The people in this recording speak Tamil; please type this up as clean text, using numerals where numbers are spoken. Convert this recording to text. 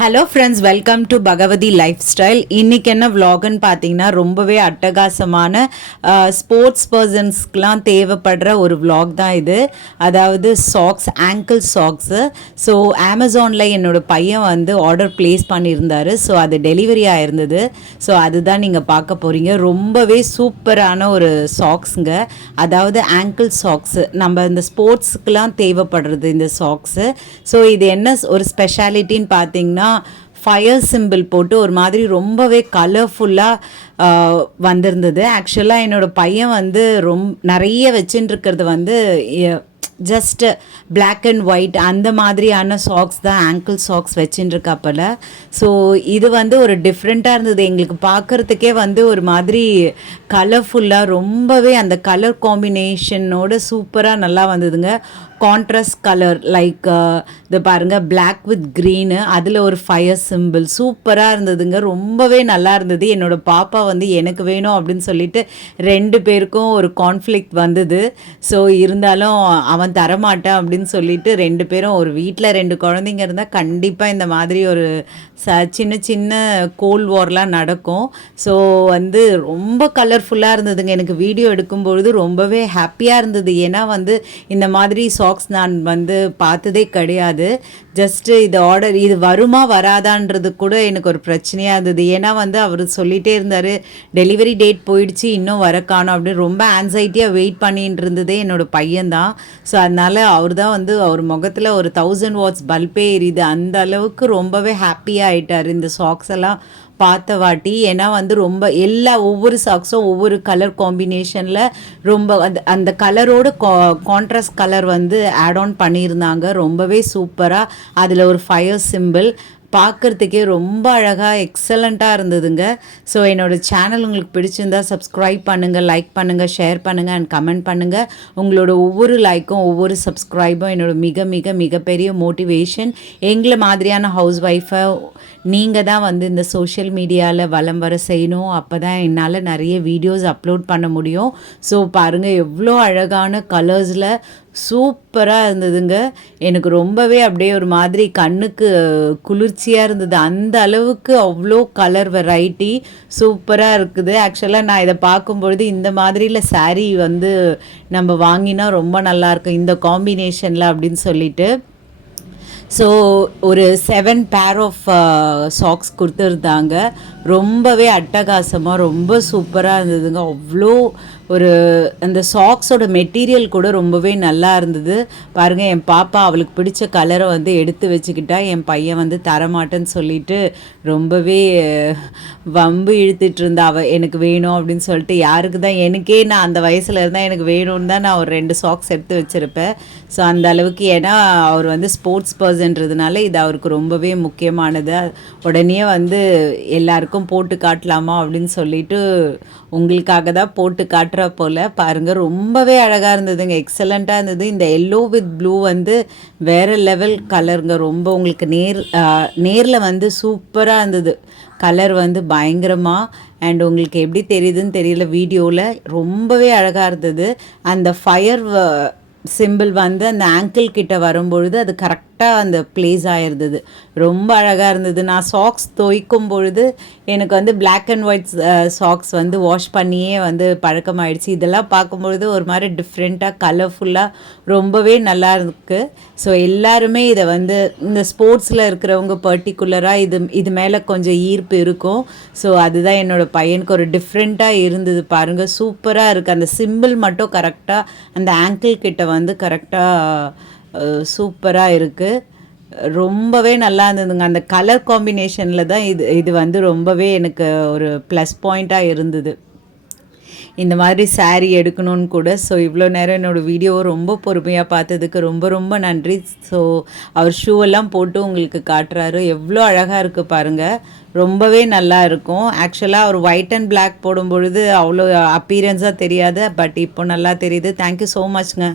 Hello friends, welcome to Bhagavathi lifestyle. இன்றைக்கி என்ன விலாகுன்னு பார்த்தீங்கன்னா ரொம்பவே அட்டகாசமான ஸ்போர்ட்ஸ் பர்சன்ஸ்க்கெலாம் தேவைப்படுற ஒரு விலாக் தான் இது. அதாவது சாக்ஸ், ஆங்கிள் சாக்ஸு. ஸோ அமேசானில் என்னோடய பையன் வந்து ஆர்டர் ப்ளேஸ் பண்ணியிருந்தார். ஸோ அது டெலிவரி ஆகிருந்தது. ஸோ அதுதான் நீங்கள் பார்க்க போகிறீங்க. ரொம்பவே சூப்பரான ஒரு சாக்ஸுங்க. அதாவது ஆங்கிள் சாக்ஸு, நம்ம இந்த ஸ்போர்ட்ஸுக்கெலாம் தேவைப்படுறது இந்த சாக்ஸு. ஸோ இது என்ன ஒரு ஸ்பெஷாலிட்டின்னு பார்த்தீங்கன்னா ஃபயர் சிம்பிள் போட்டு ஒரு மாதிரி ரொம்பவே கலர்ஃபுல்லாக வந்திருந்தது. ஆக்சுவலாக என்னோடய பையன் வந்து நிறைய வச்சுட்டு இருக்கிறது வந்து ஜஸ்ட் பிளாக் அண்ட் ஒயிட் அந்த மாதிரியான சாக்ஸ் தான், ஆங்கிள் சாக்ஸ் வச்சுட்டுருக்காப்பில். ஸோ இது வந்து ஒரு டிஃப்ரெண்ட்டாக இருந்தது. எங்களுக்கு பார்க்குறதுக்கே வந்து ஒரு மாதிரி கலர்ஃபுல்லாக ரொம்பவே அந்த கலர் காம்பினேஷனோட சூப்பராக நல்லா வந்ததுங்க. கான்ட்ராஸ்ட் கலர் லைக் இது பாருங்கள், பிளாக் வித் க்ரீனு, அதில் ஒரு ஃபயர் சிம்பிள் சூப்பராக இருந்ததுங்க. ரொம்பவே நல்லா இருந்தது. என்னோடய பாப்பா வந்து எனக்கு வேணும் அப்படின்னு சொல்லிட்டு 2 பேருக்கும் ஒரு கான்ஃப்ளிக்ட் வந்தது. ஸோ இருந்தாலும் அவன் தரமாட்டேன் அப்படின்னு சொல்லிட்டு 2 பேரும், ஒரு வீட்டில் 2 குழந்தைங்க இருந்தால் கண்டிப்பாக இந்த மாதிரி ஒரு சின்ன சின்ன கோல்ட் வார்லாம் நடக்கும். ஸோ வந்து ரொம்ப கலர்ஃபுல்லாக இருந்ததுங்க. எனக்கு வீடியோ எடுக்கும்பொழுது ரொம்பவே ஹாப்பியாக இருந்தது. ஏன்னா வந்து இந்த மாதிரி சாக்ஸ் நான் வந்து பார்த்ததே கிடையாது. ஜஸ்ட்டு இது வருமா வராதான்றது கூட எனக்கு ஒரு பிரச்சனையாக இருந்தது. ஏன்னா வந்து அவர் சொல்லிகிட்டே இருந்தார், டெலிவரி டேட் போயிடுச்சு, இன்னும் வர காணோம் அப்படின்னு. ரொம்ப ஆன்சைட்டியாக வெயிட் பண்ணிட்டு இருந்ததே என்னோடய பையன்தான். ஸோ அதனால் அவர் தான் வந்து அவர் முகத்தில் ஒரு 1000 வாட்ஸ் பல்பே எரியுது. அந்த அளவுக்கு ரொம்பவே ஹாப்பியாக ஆகிட்டார் இந்த சாக்ஸ் எல்லாம் பார்த்த வாட்டி. ஏன்னா வந்து ரொம்ப ஒவ்வொரு சாக்ஸும் ஒவ்வொரு கலர் காம்பினேஷனில் ரொம்ப அந்த கலரோட கான்ட்ராஸ்ட் கலர் வந்து ஆட் ஆன் பண்ணியிருந்தாங்க. ரொம்பவே சூப்பராக அதில் ஒரு ஃபயர் சிம்பிள் பார்க்குறதுக்கே ரொம்ப அழகாக எக்ஸலண்ட்டாக இருந்ததுங்க. ஸோ என்னோடய சேனல் உங்களுக்கு பிடிச்சிருந்தா சப்ஸ்கிரைப் பண்ணுங்கள், லைக் பண்ணுங்கள், ஷேர் பண்ணுங்கள் அண்ட் கமெண்ட் பண்ணுங்கள். உங்களோட ஒவ்வொரு லைக்கும் ஒவ்வொரு சப்ஸ்கிரைபும் என்னோடய மிக மிக மிகப்பெரிய மோட்டிவேஷன். எங்களை மாதிரியான ஹவுஸ் ஒய்ஃபை நீங்கள் தான் வந்து இந்த சோஷியல் மீடியாவில் வலம் வர செய்யணும். அப்போ தான் என்னால் நிறைய வீடியோஸ் அப்லோட் பண்ண முடியும். ஸோ பாருங்கள், எவ்வளோ அழகான கலர்ஸில் சூப்பராக இருந்ததுங்க. எனக்கு ரொம்பவே அப்படியே ஒரு மாதிரி கண்ணுக்கு குளிர்ச்சியாக இருந்தது. அந்த அளவுக்கு அவ்வளோ கலர் வெரைட்டி சூப்பராக இருக்குது. ஆக்சுவலாக நான் இதை பார்க்கும்பொழுது இந்த மாதிரியில் சாரீ வந்து நம்ம வாங்கினா ரொம்ப நல்லாயிருக்கும் இந்த காம்பினேஷனில் அப்படின்னு சொல்லிட்டு. ஸோ ஒரு 7 பேர் ஆஃப் சாக்ஸ் கொடுத்துருந்தாங்க. ரொம்பவே அட்டகாசமாக ரொம்ப சூப்பராக இருந்ததுங்க. அவ்வளோ ஒரு அந்த சாக்ஸோட மெட்டீரியல் கூட ரொம்பவே நல்லா இருந்தது. பாருங்கள், என் பாப்பா அவளுக்கு பிடிச்ச கலரை வந்து எடுத்து வச்சுக்கிட்டா. என் பையன் வந்து தரமாட்டேன்னு சொல்லிட்டு ரொம்பவே வம்பு இழுத்துட்டு இருந்தா. எனக்கு வேணும் அப்படின்னு சொல்லிட்டு. யாருக்கு தான், எனக்கே நான் அந்த வயசில் இருந்தால் எனக்கு வேணும்னு தான் நான் ஒரு 2 சாக்ஸ் எடுத்து வச்சுருப்பேன். ஸோ அந்த அளவுக்கு, ஏன்னா அவர் வந்து ஸ்போர்ட்ஸ் பர்சன்றதுனால இது அவருக்கு ரொம்பவே முக்கியமானது. உடனே வந்து எல்லாருக்கும் போட்டு காட்டலாமா அப்படின்னு சொல்லிட்டு உங்களுக்காக தான் போட்டு காட்டுற போல். பாருங்கள், ரொம்பவே அழகாக இருந்ததுங்க, எக்ஸலண்ட்டாக இருந்தது. இந்த எல்லோ வித் ப்ளூ வந்து வேறு லெவல் கலருங்க. ரொம்ப உங்களுக்கு நேரில் வந்து சூப்பராக இருந்தது. கலர் வந்து பயங்கரமாக. அண்ட் உங்களுக்கு எப்படி தெரியுதுன்னு தெரியல, வீடியோவில் ரொம்பவே அழகாக இருந்தது. அந்த ஃபயர் சிம்பிள் வந்து அந்த ஆங்கிள் கிட்ட வரும்பொழுது அது கரெக்டாக அந்த ப்ளேஸ் ஆகிருந்தது. ரொம்ப அழகாக இருந்தது. நான் சாக்ஸ் துவைக்கும் பொழுது எனக்கு வந்து பிளாக் அண்ட் ஒயிட் சாக்ஸ் வந்து வாஷ் பண்ணியே வந்து பழக்கமாயிடுச்சு. இதெல்லாம் பார்க்கும்பொழுது ஒரு மாதிரி டிஃப்ரெண்ட்டாக கலர்ஃபுல்லாக ரொம்பவே நல்லா இருக்குது. ஸோ எல்லாருமே இதை வந்து இந்த ஸ்போர்ட்ஸில் இருக்கிறவங்க பர்டிகுலராக இது மேலே கொஞ்சம் ஈர்ப்பு இருக்கும். ஸோ அதுதான் என்னோடய பையனுக்கு ஒரு டிஃப்ரெண்ட்டாக இருந்தது. பாருங்கள், சூப்பராக இருக்குது. அந்த சிம்பிள் மட்டும் கரெக்டாக அந்த ஆங்கிள் கிட்ட வந்து கரெக்டாக சூப்பராக இருக்குது. ரொம்பவே நல்லா இருந்ததுங்க. அந்த கலர் காம்பினேஷனில் தான் இது வந்து ரொம்பவே எனக்கு ஒரு ப்ளஸ் பாயிண்ட்டாக இருந்தது. இந்த மாதிரி சாரீ எடுக்கணும்னு கூட. ஸோ இவ்வளோ நேரம் என்னோடய வீடியோவை ரொம்ப பொறுமையாக பார்த்ததுக்கு ரொம்ப ரொம்ப நன்றி. ஸோ அவர் ஷூவெல்லாம் போட்டு உங்களுக்கு காட்டுறாரு. எவ்வளோ அழகாக இருக்குது பாருங்கள், ரொம்பவே நல்லா இருக்கும். ஆக்சுவலாக அவர் ஒயிட் அண்ட் பிளாக் போடும்பொழுது அவ்வளோ அப்பீரன்ஸாக தெரியாது, பட் இப்போ நல்லா தெரியுது. Thank you so மச்ங்க.